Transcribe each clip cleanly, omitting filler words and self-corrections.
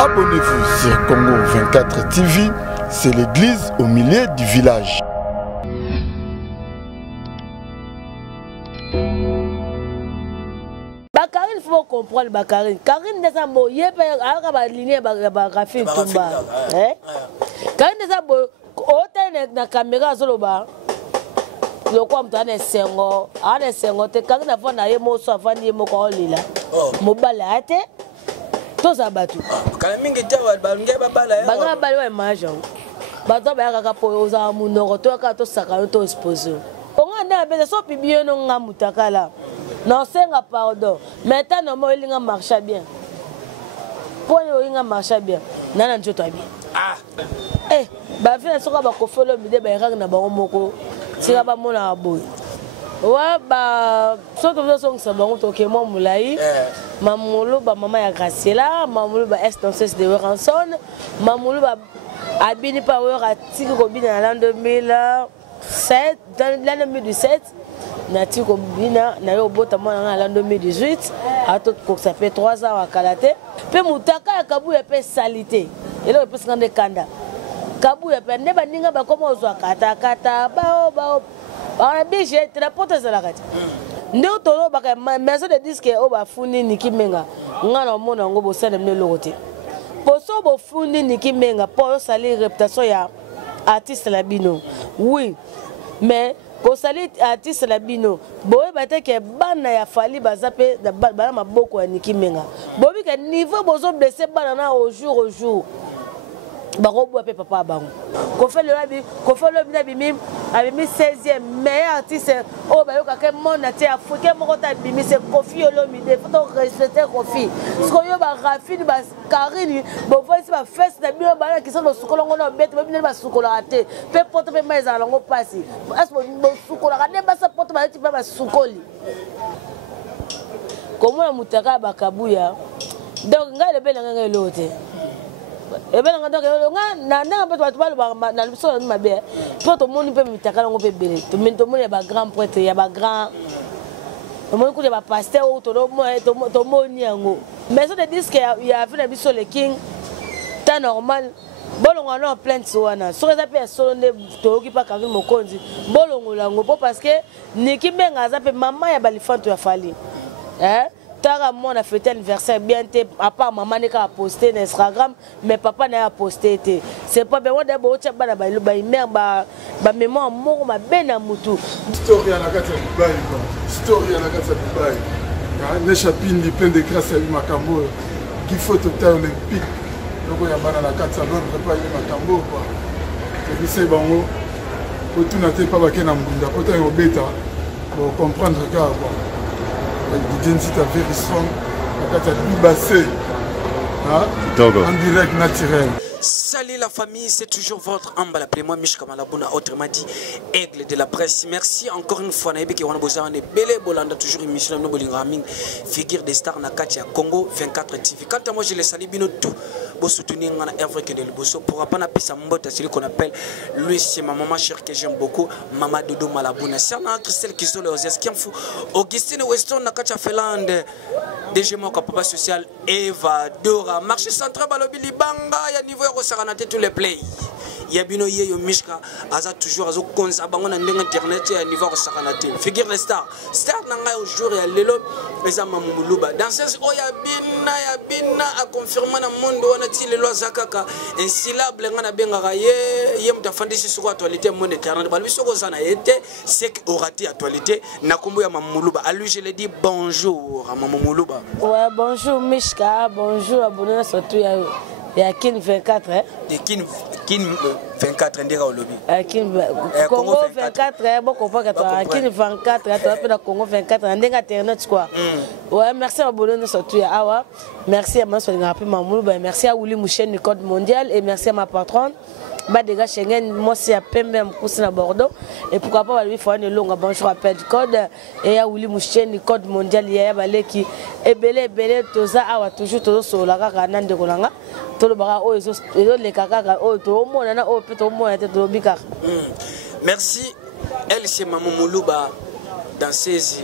Abonnez-vous sur Congo 24 TV, c'est l'église au milieu du village. Bakarine, il faut comprendre Bakarine. Karine de Sambo, il y a pas ligne Bakarine Tumba. Karine de Sambo, hôtel na caméra soloba. Le quoi m'tane sengo, ane sengo te Karine avant na yemo so avant yemo ko lila. Mobala ate. Toza batu. Quand mingi tawa balunge babala ya. Banga balwa image. Bato ba yaka po oza munoko to ka to saka to expose. Onga na beza so pibio no ngamutakala. Non, c'est un pardon. Maintenant, on marche bien. Pour on marche bien. Non, non, je bien. Ah. Eh, bah, finalement, on va faire le midé, bah, il y a un bon si on va mon aboy. Ouais, bah, surtout que c'est bon, donc moi, moulay. Mamoulou, bah, maman a gracié là. Mamoulou, bah, est de rançon. Mamoulou, bah, habillé par eux à Tigre Robin en l'an 2007, dans l'an 2017. Nati Kobina, Nayo Botamon en l'an 2018, à tout pour ça fait 3 ans à Kalate. Puis Moutaka à Kabou et puis salité. Et là, il peut se rendre Kanda. Kabou et puis Neba Ninga, comme on soit Kata, Bao. On a bien j'ai la porte de la carte. Nous, Tolo, ma maison de disque, Oba Funi, Niki Menga, Nana Mona, Ngobo Sanem de l'autre. Pour ça, Funi, Niki Menga, pour salir réputation, il y a artiste Labino. Oui, mais. Ko sali artiste la bino boye bateke bana ya fali bazape bana maboko ya Niki Menga bobi ke niveau bozo blessé bana na au jour bako bo pe papa bango ko fait le bimi abimi 16e meilleur artiste o ba yoka ke monde ati africain moko ta bimi c'est Kofi Olomide faut respecter Kofi sko yo ba Rafine ba Karine bo voici ba fest na bino bana ki so bo sukolongo na bete ba bino ba sukola ate pe poto pe mais za longo passi est bo sukola ka ne ba sa poto ba ti ba sukoli komo ya mutaka ba kabuya donc ngale be ngale lote. Et bien, donc, grand prêtre, il y a un grand. Pasteur, mais ça dit qu'il y a le king, c'est normal. Bolongo na plainte soana so eza pe solonde toyoki pa Karine Mokonzi bolongo lango parce que Niki Menga aza pe mama ya balifanto ya fali Tara mon a fêté anniversaire bien à part maman n'est qu'à poster sur Instagram mais papa n'a pas posté c'est pas bien de beau tchaba na ba mère ba mémoire moko ma bena mutu story na kati ya Dubai quoi story na kati ya Dubai ne chapine plein de grâce à makambo qui faut total olympique donc ya bana na kati ya Londres pas ile makambo quoi et c'est bango pour tout na te pas ba kena mbunda pour ta obeta pour comprendre que quoi l'identité est very strong, en direct naturel. Salut la famille, c'est toujours votre amba, appelez-moi Mishka Malabuna, autrement dit aigle de la presse. Merci encore une fois, Naïbi qui a besoin de Bélé Bolanda, toujours une mission de figure des stars Nakatia Congo 24 TV. Quant à moi, je les salue bien tout. Pour soutenir mon œuvre que de l'Ebosso, pour apprendre à pisser mon celui qu'on appelle lui, c'est ma maman chère que j'aime beaucoup, Maman Dodo Malabuna. C'est un autre celle qui sont les esquims fous. Augustine Weston Nakatia Feland, DG Moka Papa Social, Eva Dora, marché central Balobi Libanga, il y a niveau de tous les plays. Yabino Yeyo Mishka, Aza toujours Azo Konza, Bangon en internet et à niveau de Sakanate. Figure les stars. Star Nanga au jour et à l'élo, les Amamoulouba. Dans ce cas, Yabina a confirmé dans le monde où on a dit les lois Zakaka. Un syllabe, les gens bien yem ta fandisi sur actualité monétaire. Balbi Soko Zana été, c'est qu'aura été actualité. Nakombo Yamamoulouba. À lui, je lui dis bonjour à Mamamoulouba. Ouais, bonjour Mishka, bonjour abonné surtout. Il y a Kin 24, hein? Kin 24, on au lobby. Congo 24, bon, comprends que toi, Kin 24, tu as fait Congo 24, on est internet, quoi. Ouais, merci à Boulon, surtout à Awa. Merci à Mamoulou, merci à Willy Mouchen du Code Mondial et merci à ma patronne. Bah déjà Schengen, moi c'est à Pembe à Bordeaux et pourquoi pas lui faire une longue bonjour appel du code et à Willy Mouchen du Code Mondial il y a balé qui est belé tout ça a toujours tout sur la gana de Kolanga tout le bara oh les kaka oh tout le monde na oh peut au moins être tout bika. Merci. Elle c'est Maman Moulouba dans 16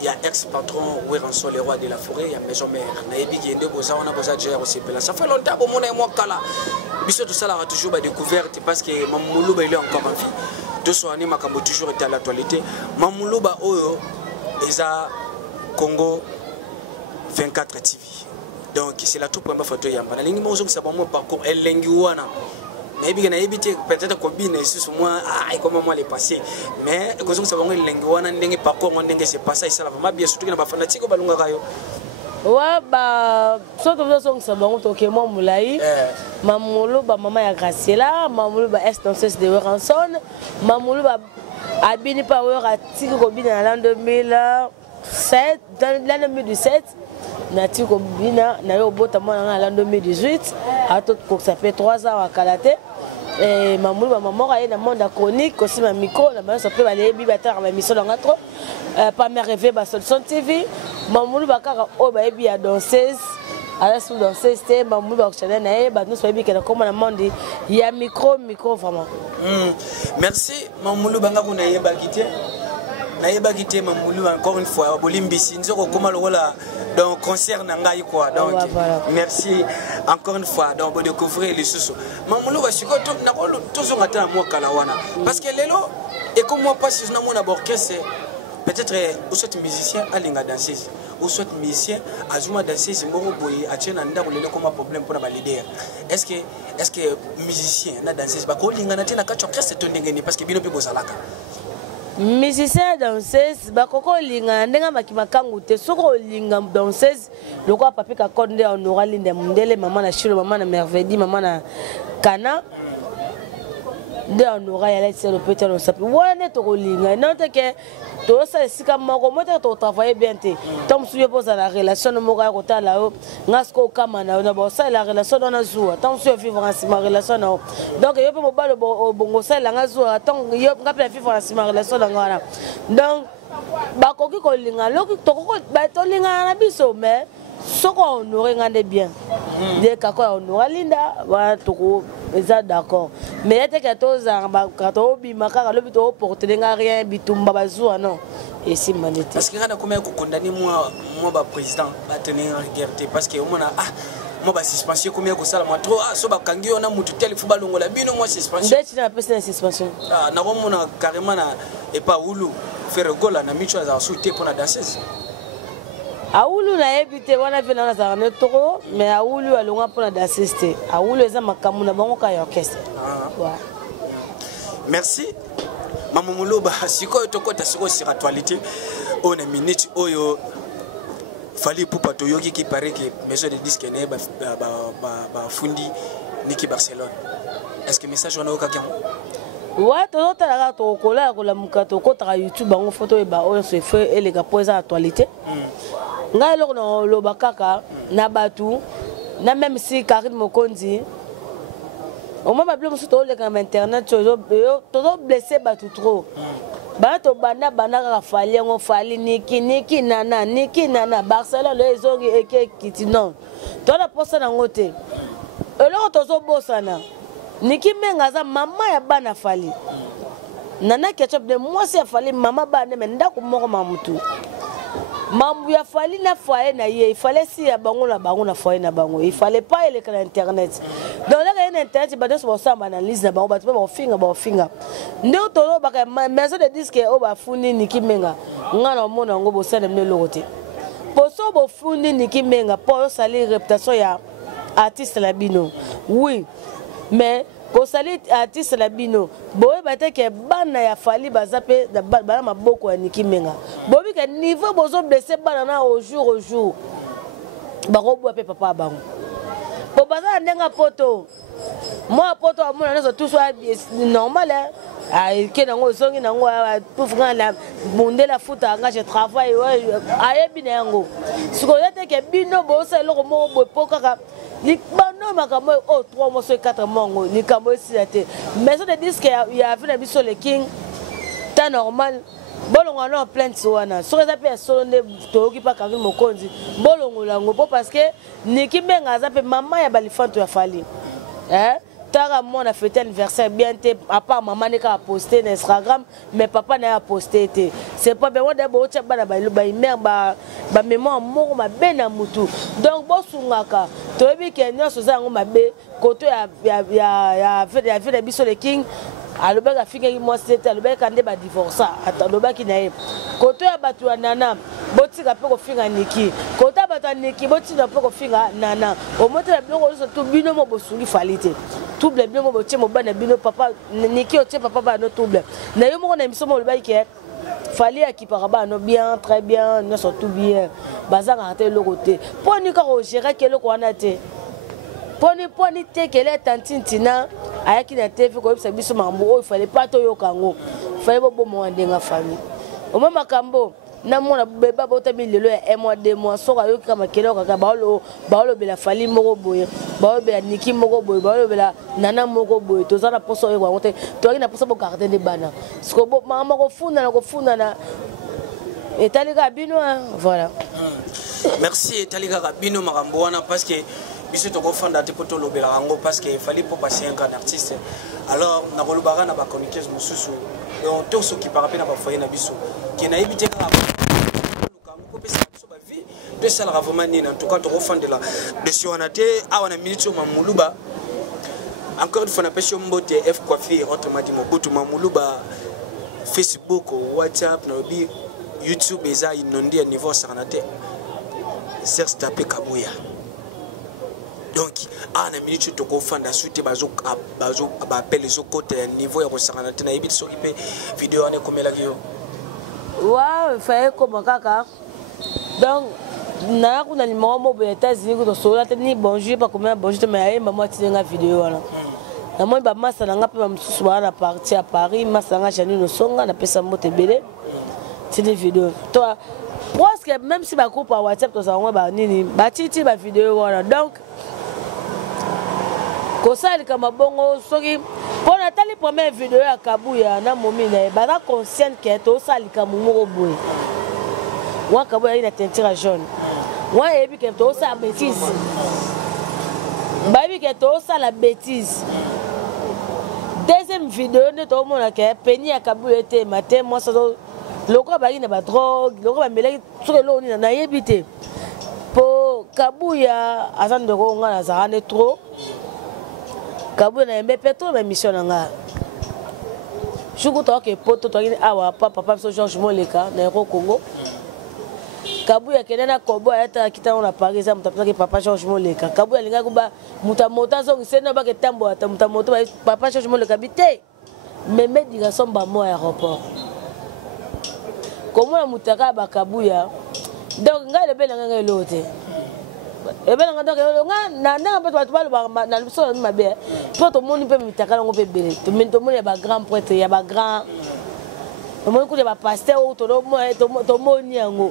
il y a ex-patron Weranso, le roi de la forêt, il y a maison mère. Naïbi qui est de Boza, on a besoin de gérer aussi. Ça fait longtemps que mon moi kala. Biso tout ça là a toujours ba découverte parce que Mamoulouba il est encore en vie. Deux soignés Makambo toujours été à l'actualité. Mamoulouba Oyo, Eza Congo 24 TV. Donc c'est la toute première photo Yamba. La ligne monzo c'est pas mon parcours elle lenguana. Naïbi na éviter peut-être combine sur moi comment moi les passer. Mais cause ça va ngel lenguana ndenge parcours ndenge c'est passé ça la vraiment bien surtout que na ba fanatique balunga kayo. Ouais, bah, surtout que ça va être moi moulai, Mamoulo, maman ya Graciela, Mamoulo, est danseuse de Weranson, Mamoulo, habillé par Tigre Gobina en l'an 2007, dans l'an 2017, Nati Gobina, n'a eu beau tamon en l'an 2018, à tout pour ça fait 3 ans à Kalaté. Et Mamoulo, maman a eu un monde chronique, aussi ma micro, la maman s'appelle Valérie Bibatar, ma mission dans l'intro, pas mes rêves, Solution TV. Mamoulo bakaka o ba ebi ya danseuse ala sous danseuse té Mamoulo ba chana na e ba nous so ebi kena comme na monde ya micro vraiment. Merci Mamoulo banga ko na yeba kité Mamoulo encore une fois bolimbisi nzoko koma lokola dans concert na ngai quoi donc merci encore une fois donc pour découvrir les sous Mamoulo ba siko to na ko toujours ngata mo kala wana parce que lelo et comme moi pas si na mon orchestre peut-être vous êtes musicien à l'inga danser ou soit musicien à Zuma danser c'est moro boy à tient anda ko lele comme problème pour la leader est-ce que musicien na danser ba ko linga na tena ka orchestre to ndengeni parce que bino pe bozalaka musicien danseuse ba koko linga ndenga makima kangu te soko linga danseuse lokwa papi ka konde on aura linde mundele maman na chilo maman na merveille maman na kana de on aura yala c'est le petit on s'appelle wane to linga non te que to ça c'est comme moi to travailler bien te tom suye posa la relation mo ka ko ta la ngasko kama na na bo ça la relation na zuwa tom suye vivre en ma relation na donc yo pe mo ba le bongo ça la ngazuwa tom yo ngapela vivre en ma relation na ngana donc ba ko ki ko linga lo to ko ba to linga na biso mais soko honorer ngande bien de kako honorer linda wa to ko eza d'accord mais était que tous ba kato bimaka lo bito porter nga rien bitumba bazua non et si manete parce que kana comment ko condamner moi ba président ba tenir en guerre parce que on a moi ba suspension combien ko sala moi trop so ba kangi on a mutu tel fu balongola bino moi suspension dès tu na personne suspension na ko mona carrément na et pas Oulu faire gola na micho za souter pour na danseuse Aoulu na ebité wana vena na zarane toro mais Aoulu alonga pour na d'assister Aoulu eza makamu na bango ka orchestre merci Maman Moulouba siko tokota siko sur actualité on a minute oyo fali pupa toyoki qui paraît que maison de disque ne ba fundi niki Barcelone est-ce que message on a aucun ouais tout la to kola ko la mukato ko ta YouTube bango photo e ba on se fait et les gars pour actualité ngai loko no lobakaka na batu na même si Karine Mokonzi au moins problème sur to le comme internet to blessé batu trop ba to bana ka fali ngo fali niki nana Barcelone le ezongi eke kitino to la posa na ngote eloko to zo bosana niki menga za mama ya bana fali nana ketchup de moi c'est fali mama bana mais ndako moko mamutu mambu ya fali na foyer na ye il fallait si ya bango na foyer na bango il fallait pas aller sur internet donc là il y a internet ba so ça analyse na bango ba finga ndo to lo ba maison de disque o ba fundi niki menga ngana mona ngo bo sala mne lokote poso bo fundi niki menga po sali réputation ya artiste labino oui mais ko sali artiste labino boye bate ke bana ya fali bazape bana maboko ya niki menga bobi ke niveau bozo blessé bana au jour bako bo pe papa bango po baza ndenga poto moi poto amona nazo tout soit normal hein ke nango zongi nango pour faire la monde la foot anga je travaille ayebi na yango siko yete ke bino bo sa loko mo bo pokaka ni bano makambo o 3 mois 4 mois ni kambo si ate maison de disque ya vu na biso le king ta normal bolongo na plainte wana so za pe solo nde to ki pa Karine Mokonzi bolongo lango po parce que niki menga za pe mama ya balifanto ya fali tara mon a fêté anniversaire bien té à part maman n'est qu'à poster sur Instagram mais papa n'a pas posté té c'est pas ben on d'abord tu bana ba mère ba mémoire moko ma bena mutu donc bo sungaka to bi ke nyoso za ngo mabe koto ya fait biso le king alobaka finga moi c'était alobaka ndé ba divorce alobaki na ye koto ya batu ya nana botika pe ko finga niki kota batu ya niki botika pe ko finga nana o motela biloko so to bino mo bosungi falite double bien mo botie mo bana bino papa niki o tie papa ba no double na yo mo na miso mo lobaki ke fallait à qui paraba no bien très bien no so tout bien bazanga ate lo côté poni ka o gérer ke lo ko na te poni te ke le tantintina ayaki na te fi ko bisa biso mambo o fallait pas to yo kango fallait bo mo ndenga famille o mama kambo na mona beba bota bilelo ya mois 2 mois soka yo kama kelo kaka baolo bela fali moko boye baolo bela niki moko boye baolo bela nana moko boye tozana poso yo ngote to na poso bo garder de bana sko bo mama ko funda na etaliga bino voilà merci etaliga bino makambo wana parce que biso to ko fanda te poto lobela ngo parce que fallait pour passer un artiste alors na kolobaka na ba chroniqueuse mususu donc tout ce qui par rapport à ba foyer na biso qui na évité ka de ça la vraiment en tout cas to refonder la de si on a été à on a minute sur mamuluba encore une fois na pêche mbote f coiffure autrement dit mobutu mamuluba Facebook WhatsApp na bi YouTube eza inondi à niveau sanate Serge Tapé Kabuya donc à na minute to refonder suite bazo appelle les côté niveau ya sanate na ibit so ipe vidéo ane komela kiyo waaw faye comme kaka donc na kuna ni mamo bo États-Unis ko sola tani bonjour pas comme bonjour mais ay maman tinga vidéo wana na moi ba masa na ngape ba msusu wana parti à Paris masa nga jani no songa na pesa mote belé tini vidéo toi presque même si ba groupe à WhatsApp to sango ba nini ba titi ba vidéo wana donc ko sali kama bongo soki pour natali première vidéo ya Kabuya na momi na ba na conscient que to sali kama moko boy wa Kabuya ina tentira jaune wa ebi que to sa bêtise ba ebi que to sa la bêtise deuxième vidéo ne to mona que peni ya Kabuya était matin moi ça loko ba ina ba drogue loko ba melaki sur lo ni na yebite po Kabuya azande ko ngana za ne trop Kabuya na yembe peto ba mission nga Chukuto ke poto to ngini awa papa so Georges Moleka na Ero Congo Kabuya kenena kobo ata kitana na Paris za mutapata ke papa Georges Moleka Kabuya linga kuba mutamota so ngisena ba ke tambo ata mutamoto papa Georges Moleka bite meme diga somba mo aéroport comment mutaka ba Kabuya donc ngale bela ngale lote ebela ngado ke nga na ba to ba na biso na mabe to moni pe mitaka ngo pe bele to moni ba grand prêtre ya ba grand to moni ku ba pasteur ou to moni ngo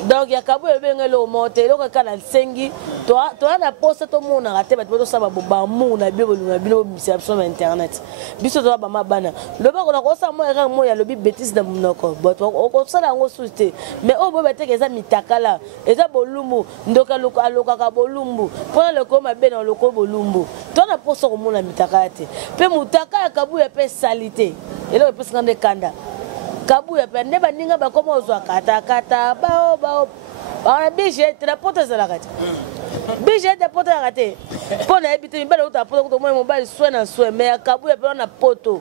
donc ya Kabuya bengele o monter lo ka na sengi to na poste to mona rate ba to saba ba mu na bibolu na bino sur internet biso to ba mabana lo ba ko na ko sa mo era mo ya lo bi bêtise na munoko but o sala ngo suite mais o bo bete ke za mitakala eza bolumbu ndoka aloka ka bolumbu pona le ko mabe na lo ko bolumbu to na poste ko mona mitakate pe mutaka ya Kabuya pe salité elo pe skande kanda Kabuya pe neba ninga ba komo ozwa kata bao ba bije te la porte za la kati bije de porte la kati pona ebite mi bala uta porte ko mo mobile soin mais Kabuya pe na poto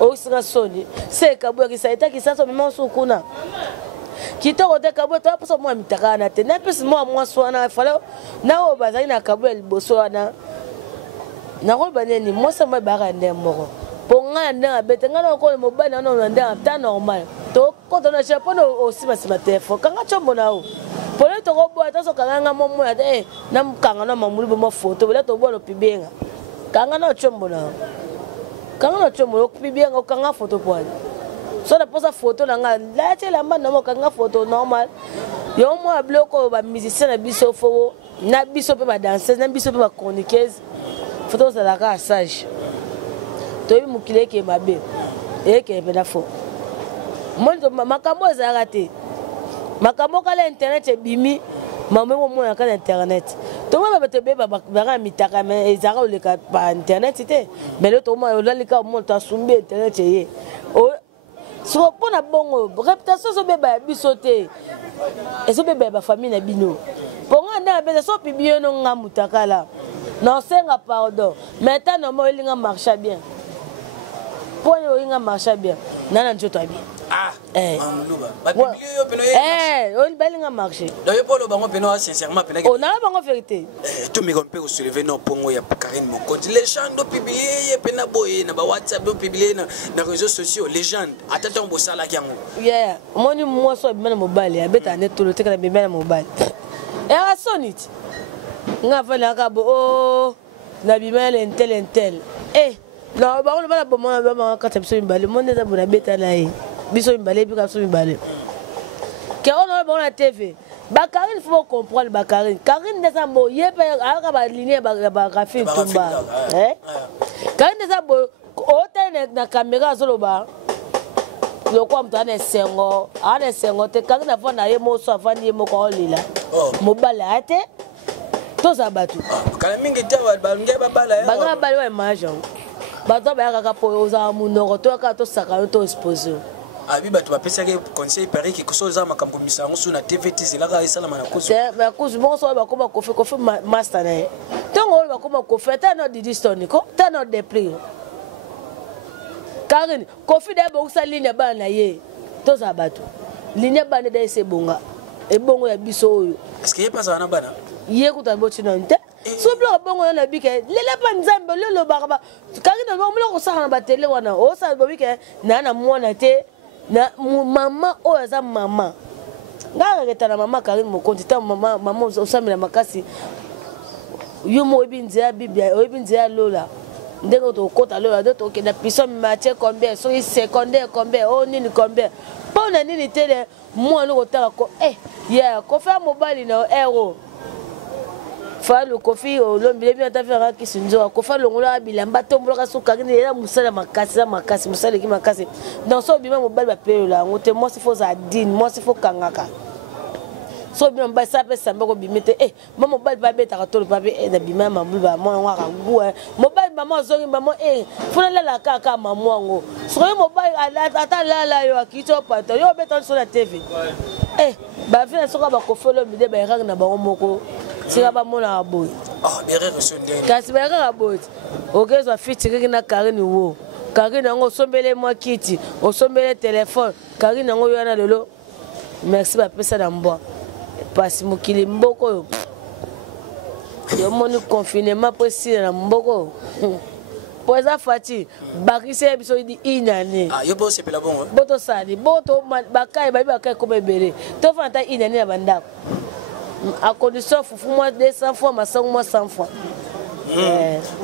o singa soni c'est Kabuya ki saita ki saso mimo sukuna kitoko te Kabuya to aposo mo mitaka na te na pesi mo swana falo na o bazali na Kabuya liboso wana na ko baneni mo sa mo ba ka ndemoko ponga na bete ngana ko mobile na no nda ta normal to ko to na japon o sima telefone kanga chombo na o pole to go boa to so kanga momo ya na mkanga na mamuli bo photo bele to bo lo pibenga kanga na chombo na kanga na chombo lo pibenga kanga photo po so na posa photo na nga la te la mba mo kanga photo normal yo mo bloko ba musicien na biso fo na biso pe ba danseuse na biso pe ba chroniqueuse photo za la ka sage to yi mukile ke mabe ke pena fo mondo makambo za rate makambo kala internet bimi mamemo mo na kala internet tout le monde te beba ba mitaka mais ezara o le ka pa internet c'était mais le tout le monde le ka monte à sumbi internet yé o so pona bongo réputation so beba bisoté et so beba ba famille na bino ponga na beza so pibio no nga mutaka là non senga pardon maintenant no mo linga marche bien point o linga marche bien nana njoto bien ah mamluba ba pibio yo peno ye on balinga marché donc polo bango peno sincèrement pena on a bango vérité tout me compte ko soulever no pongo ya Karine Mokonzi légende publier ye pena boye na ba WhatsApp publier na réseaux sociaux légende atata on bosala kyango yeah moni moi so bimana mobile abeta net to le tekala bimana mobile era sonit nga fala ka bo oh na bimana intel non ba on ba bo mo ba ka tepso mbale mo neza bona beta na ye biso mbale bi ka so mbale ke on ba na TV ba Karine faut comprendre ba Karine neza bo yepe aka ba ligne ba ka film tumba Karine neza bo hôtel na caméra solo ba le quoi m'tane sengo ane sengo te Karine na fona ye mo so afani ye mo ko lila mobile ate to za batu kala mingi tawa ba ngeba bala ya ba bala wa image bato ba kaka po oza munoko to ka to saka to expose abi bato ba pesa ke conseil pari ki koso za makambo misango suna TVT zilaka isala mana koso ba kuzu bon so ba ko ba kofi master na tongo ba ko ba kofi ta no di distance ko ta no de prix Karine kofi de ba usala ligne ba na ye to za bato ligne ba ne de se bonga e bongo ya biso oyo est-ce que ye pasa na bana ye kuta bo chino nte so blo bongo na bike lele pa nzambe lelo baraba Karine ba mo ko sa na ba tele wana o sa bo bike na mwana te na mama o za mama ngara ketana mama Karine Mokonzi ta mama osamela makasi yo mo ebinzia bibia ebinzia lola ndeko to kota lola de to ke na piso match combien so secondaire combien o nini combien pona nini tele mo no kotaka ko yeah ko fa mobile na euro fa le kofi o lombile bi ata fera ki sinzo ko fa longola bilamba tombola so Karine ya musala makasi musala ki makasi dans so bima mobile ba pelo la ngote mo si fo za din mo si fo kangaka so bima ba sa pe samba ko bimete mo mobile ba beta ka tolo ba be na bima mambu ba mo ngwa ngu mobile mama zongi mama funa la kaka mamu ngo so mobile ata la yo akito pata yo beta so na TV ba vina so ka ba ko follow mi de ba irang na ba moko sika ba mona aboy berere sonde kasi ba ka aboy okezwa fitiri na Karine wo Karine ngo sombele mo kiti o sombele téléphone Karine ngo yana lelo merci ba pesa na mbo pasi mukili mboko yo moni confinement précis na mboko poza fati bakise biso di inane yo bo sepela bongo boto sali boto bakai bakai ko bebele to fanta inane na bandako à condition fufu moi 200 fois masango moi 100 fois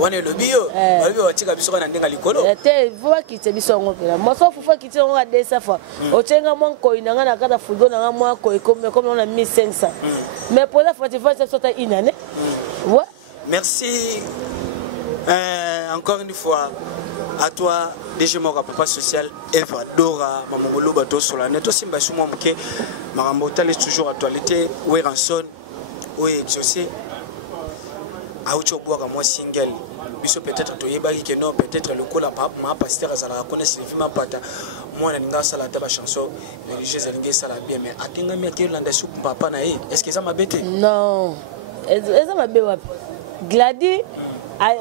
wana le bio babi watika biso kana ndenga likolo te voa kite biso ngopela mo so fufu kite ngo 200 fois o chenga mon ko inanga na kata fudo na moi ko comme on a 1500 mais pour la fois tu vas ça inane ouais merci encore une fois à toi DG Mora papa social Eva Dora mamongolo bato solane to simba sumo mke marambo tale toujours actualité we ranson we exaucé aucho boaka moi single biso peut-être to yebaki que non peut-être le cola papa ma pasteur azala connaître le film pata moi na nga sala ta ba chanson religieuse lingue sala bien mais atenga mi akelo landa su papa na est-ce que ça m'a bêté non ça m'a bé wapi Gladi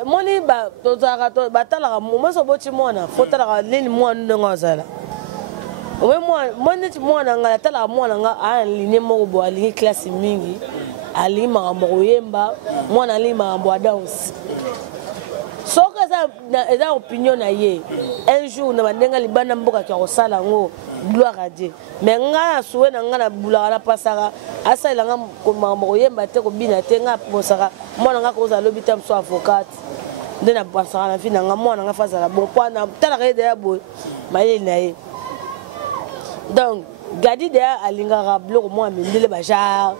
moni ba to zaka to batala mo so boti mona fotala ka lini mona ngazala we moni ti mona ngala tala mona nga a lini mo bo ali classe mingi ali mambo yemba mona ali mambo dance so ka za eza opinion na ye un jour na bandenga libana mboka ka kosala ngo gloire à Dieu mais nga suwe na nga na bula na pasaka asa ilanga ko mambo yemba te ko bina te nga posaka mona nga ko za lobita mso avocat ndena pasaka na fina nga mona nga fazala bon pana tala ka de ya boy maye na ye donc gadi de alinga rablo ko mo amendele ba ja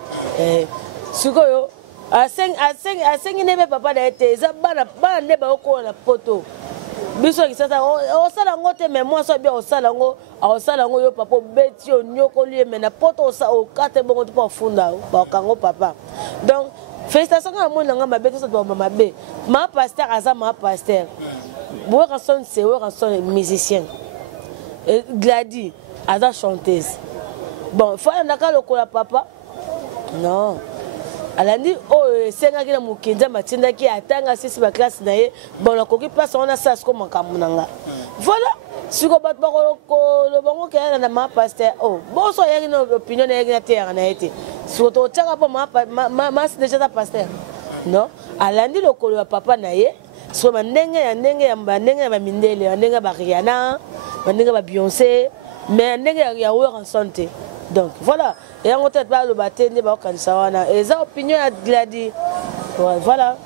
sikoyo a 5 nebe papa da ete za bana ne ba ko na poto biso ki sasa o sala ngote mais moi so bien o sala ngo yo papa beti o nyoko lié mais na poto o kate bongo to pa funda ba kango papa donc félicitations à mon nanga mabe ça doit mabe ma pasteur aza ma pasteur boy ranson c'est boy ranson musicien et Glady aza chanteuse bon faut ndaka lokola papa non alandi o senga kina mukinza matinda ki atanga sisi ba classe na ye bon la koki place on a ça ce comme kamunanga voilà siko bat ba ko lo bango ke na ma pasteur oh bon so yaki no opinion na yaki na terre na été siko to tshaka pa ma c'est déjà ta pasteur non alandi lokolo ya papa na ye so ndenge ya ba mindele ndenge ba Rihanna ndenge ba Beyoncé mais ndenge ya War en santé donc voilà et on tête pas le batende ba kanisa wana et ça opinion ya Glady voilà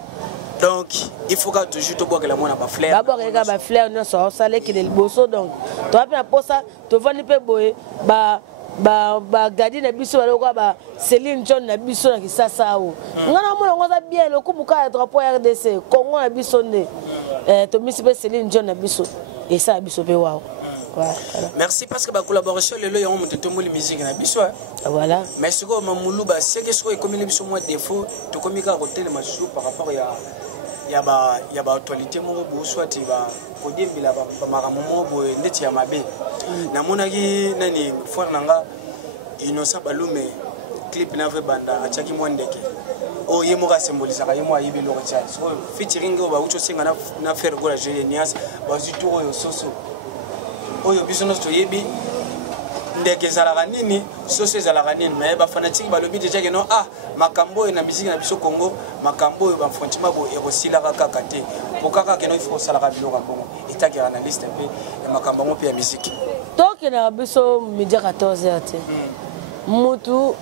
donc il faut que toujours to boka la mona ba fleur d'abord il y a ba fleur non ça salé qui le bosso donc to apena posa to vani pe boye ba Glady na biso ba ba Céline John na biso na kisasa o ngana mona ngoza bien le kumuka drapeau RDC Congo na biso ne to misi pe Céline John na biso et ça biso pe waaw. Voilà. Merci parce que la collaboration le yo monte to moli musique na biso voilà mais ce que mamulu ba c'est que ce que comme les biso moi défaut to comme ka côté le machu par rapport ya ba actualité mo bo soit ba ko dembila ba maramomo bo ndeti ya mabe na monaki nani for nanga Innocent Balume clip na ve banda achaki mo ndeke o yemo ka symboliser ka yemo ayibi lo ka so featuring ba ucho singa na faire go la genius ba zituro yo soso oyo biso nosto yebi ndeke zalaka nini soso ezalaka nini mais bafanatiki balobi deja ke non makambo oyo na musique na biso Congo makambo oyo bafranchement bo ekosilaka kaka te po kaka ke non il faut salaka biloko bongo etaki analyste mpe ya makambo ngo mpe ya musique toke na biso midi 14h te mutu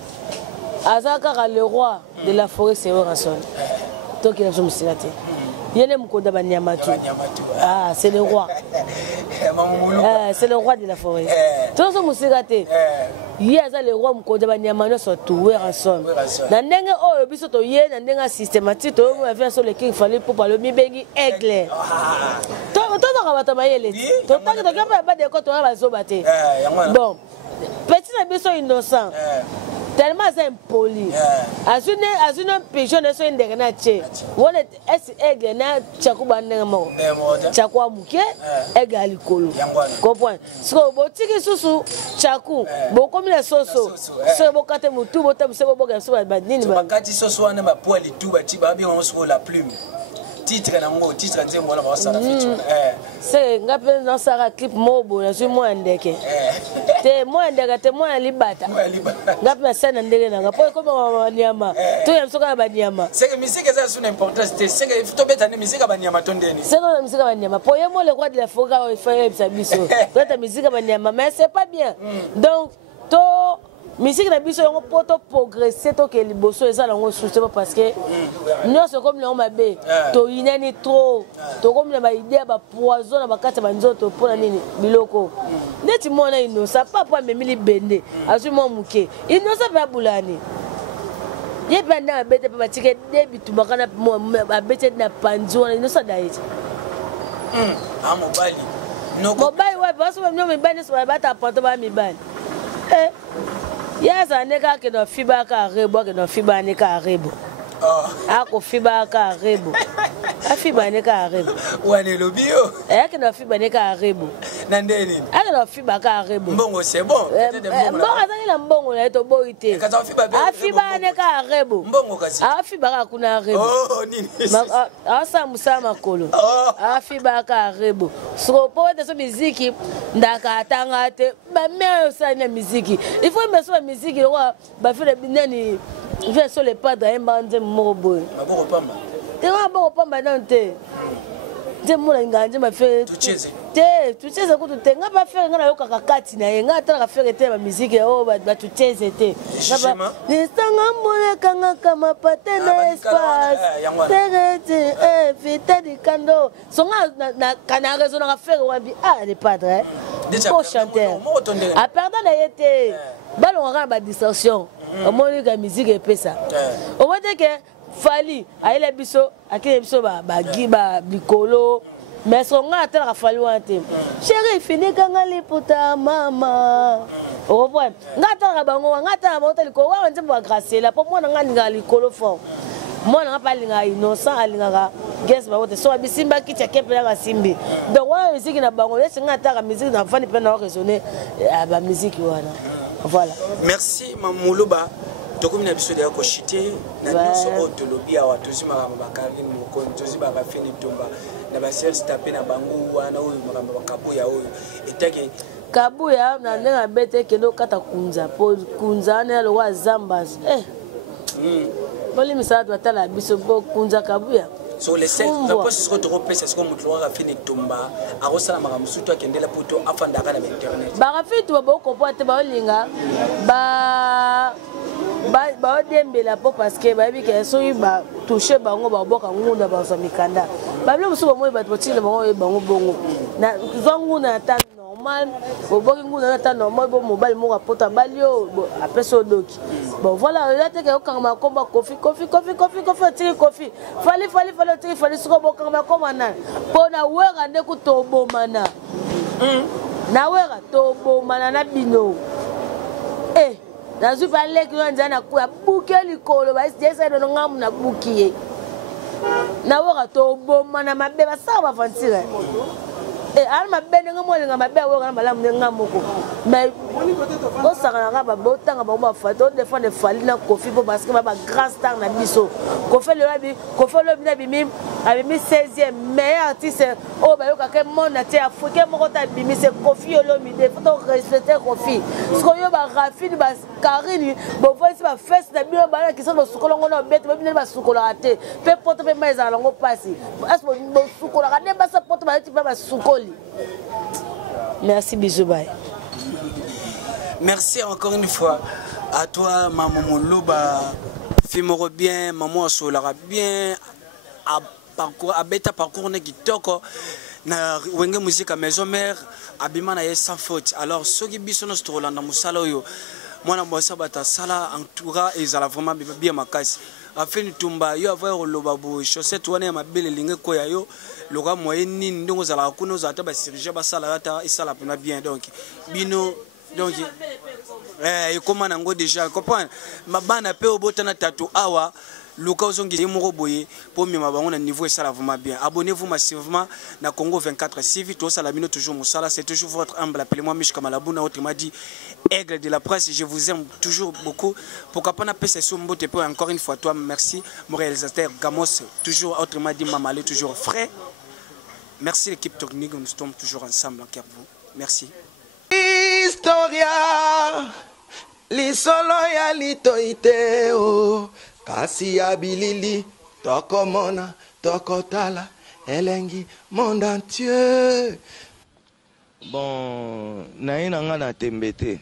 aza kaka le roi de la forêt c'est Ranson toke na biso musika te yene mukoda banyama tu c'est le roi c'est le roi de la forêt tout ce musikate yaza le roi mukoda banyama no so tout Ranson na ndenge oyo biso to ye na ndenge systématique to faire sur le king fallait pour parler mibengi aigle to ka bata mayele to tangi to kapa ba de ko to ba zo bate bon petit na biso innocent tellement c'est impoli azune pigeon na so ndenge na che wona es aigle na chakuba ndenge mo chakwa muke aigle alikolo comprendre so botiki susu chaku bokomi na soso so bokate mutu botabu se boboga so ba nini ba bakati soso wana ba poili tu ba ti ba bi on so la plume titre nango titre nzembo wala ba sala feature c'est ngape na sara clip mobo na zo mo ndeke te mo ndeke te mo libata ngape na sana ndeke na ngapo ko ba nyama to ya msoka ba nyama c'est que musique ça a une importance c'est que faut beta ni musique ba nyama tondeni c'est non la musique ba nyama po yemo le roi de la forêt il fait ça biso beta musique ba nyama mais c'est pas bien donc to musique na biso yango poto progresser to ke liboso eza lango soutien parce que nous c'est comme le mabe to inani trop to comme na ba idée ba poison na bakata banzoto pona nini biloko neti mona Innocent papa memili bende azu mo muke Innocent ba bulani ye banda bete pa batike debit bakana ba bete na panzo na Innocent daiti mobali no mobali wa baso no me bani so ba ta poto ba mi bani yes aneka ke no fiba ka rebo ke no fiba ne ka rebo ako fiba ka rebo afiba ne ka rebo wane lobio ke no fiba ne ka rebo nandeni ke no fiba ka rebo mbongo c'est bon mbongo azali na mbongo na to boite afiba ne ka rebo mbongo kasi afiba ka kuna rebo nini asa musama kolo afiba ka rebo so po de so muziki ndaka tanga te ba meyo sa na muziki il faut me so muziki lo ba fait nani vient sur les pas d'un bandé mobo maboko pamba te maboko pamba nante te mona nganje ma fait tucheze ko tutenga ba faire ngana yo kakati na yenga tala faire te ba musique o ba tucheze te ni sanga mbole kanga kama patena espace terete vita di kando songa na kana raison na faire wabi les padres pour chanter a perdre na yete balonga ba distorsion au moins la musique est pesa au moins que fali aile biso akile biso ba giba bikolo mais son ngata la fali wante chérie fini kanga liputa mama au revoir ngata la bango ngata ba hôtel ko wa nzembo gracier la pour moi ngani ngali kolo fort moi n'a pas linga innocent alinga guest ba wote so abisimba kicha kepe na simbi donc wa musique na bango laisse ngata ka musique na fani pe na raisonner ba musique wana voilà merci mamuluba tokomi na biso de ko chité na biso otolobi awa tozima ba Karine Mokonzi tozima ba Fini Tumba na ba Serge Tapé na bango wana oyo makamba bakabuya oyo etake kabuya na ndenga bete kendo kata kunza po kunza na lo wa zambas boli misatu atala biso po kunza kabuya so les sel la poste se retrouve c'est comme Mutloa Fini Tumba a rosala makamusutu akendela poto afandaka na internet barafitu bako poate ba olinga ba dembela po parce que ba bika so ba toucher bango ba boka ngunda ba so mikanda ba blo musu ba moyi ba totile bango bongo na zongu na ta normal bo boki ngunda na ta normal bo mobile mo rapota balio apeso doki bon voilà là te ka okanga komba kofi fali suko bokanga komba na pona wera nde ku tobomana na wera tobomana na bino nazu pa leki nza na ku ya buke likolo ba ese no ngamu na bukiye na wera tobomana mabe ba sa ba fantira alma bene ngamolinga mabe wera na malamu ngamoko mais o saka na ba botanga ba fato défendre fali na kofi parce que ba grand star na biso kofi le bimi abimi 16e meilleur artiste o ba yoka ke monde ati africain moko ta bimi c'est Kofi Olomide faut respecter Kofi parce que yo ba Rafine ba Karine bo voici ba fest na bio ba ki so sukolongo na bete ba bine ba sukola ate pe poto pe mais za longo passi est-ce bo sukola ka ne ba sa poto ba ti ba sukoli. Merci bisous bye. Merci encore une fois à toi, maman Moluba. Fais-moi bien, maman Solara bien. À parcours, à bêta parcours ne kitoko. Na wenge musique à maison mère. Abima na sans faute. Alors ceux qui biso no strola na musala yo. Moi na bossa bata sala entoura et ça la vraiment bien ma casse. Afin Tumba yo avoir lobabu chaussette wana ma belle lingue ko ya yo. Loga moyen ni ndongo za la kuno za ta ba sirija ba sala ta isala pena bien donc bino donc et comment nango déjà comprendre mabana pe obotana tatu awa luka ozongi moko boye pour mema bango na niveau ça vraiment bien abonnez-vous massivement na Congo 24 CV to sala bino toujours musala c'est toujours votre humble appelez-moi Mich Kamalabuna autrement dit aigle de la presse je vous aime toujours beaucoup pourquoi pas na pesa sombo te encore une fois toi merci mon réalisateur Gamos toujours autrement dit Mamale toujours frais merci l'équipe technique nous sommes toujours ensemble en cœur vous merci Historia lisolo ya litoite o kasi ya bilili tokomona tokotala elengi monde entier bon naina nga na tembete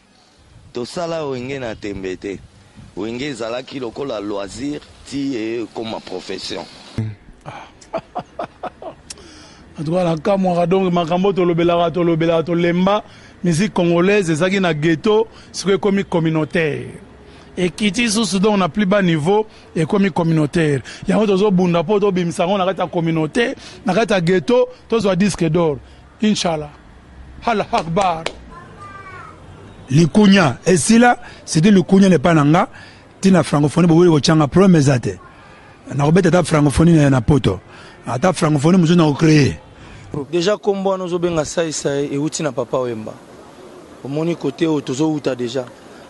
to sala wenge na tembete wenge zalaki lokola loisir ti e comme profession Adouala kamwa donc makambo to lobela to lemba musique congolaise ezaki na ghetto c'est comme communautaire et kiti sous donc na plus bas niveau et comme communautaire yango tozo bunda po to bimsango na kata communauté na kata ghetto tozo disque d'or inchallah Allah akbar likunya esila c'était likunya ne pananga tina francophonie bo wele changa promesate na robeta ta francophonie na poto ata francophonie muzo na créer déjà kombo nous obenga ça et uti na papa Wemba au moni côté tozo uta déjà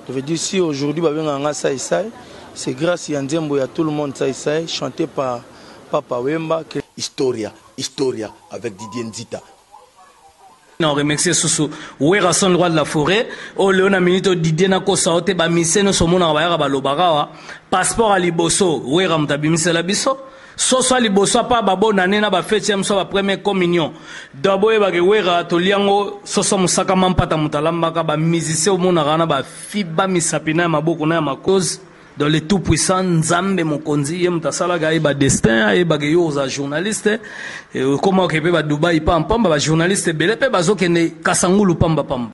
je veux dire si aujourd'hui babenga ça c'est grâce à Nzembo ya tout le monde ça chanté par papa Wemba que Historia avec Didier Nzita. On remercie Soussou. Ouera son roi de la forêt. O Léona Minito Didier Nako Saote ba miseno somona ba ba lobarawa. Passeport à Liboso. Ouera mtabimise la biso. Soso liboso pa babo nanena ba fetième so ba première communion dabo ba ke wera to liango soso musaka mampata mutalamba ka ba musicien omona kana ba fiba misapina maboko na makoz dans le tout puissant Nzambe Mokonzi yem tasala ga ba destin ay ba ke yo za journaliste comment ke ba Dubai pam pam ba journaliste belé pe bazokende kasangulu pamba pam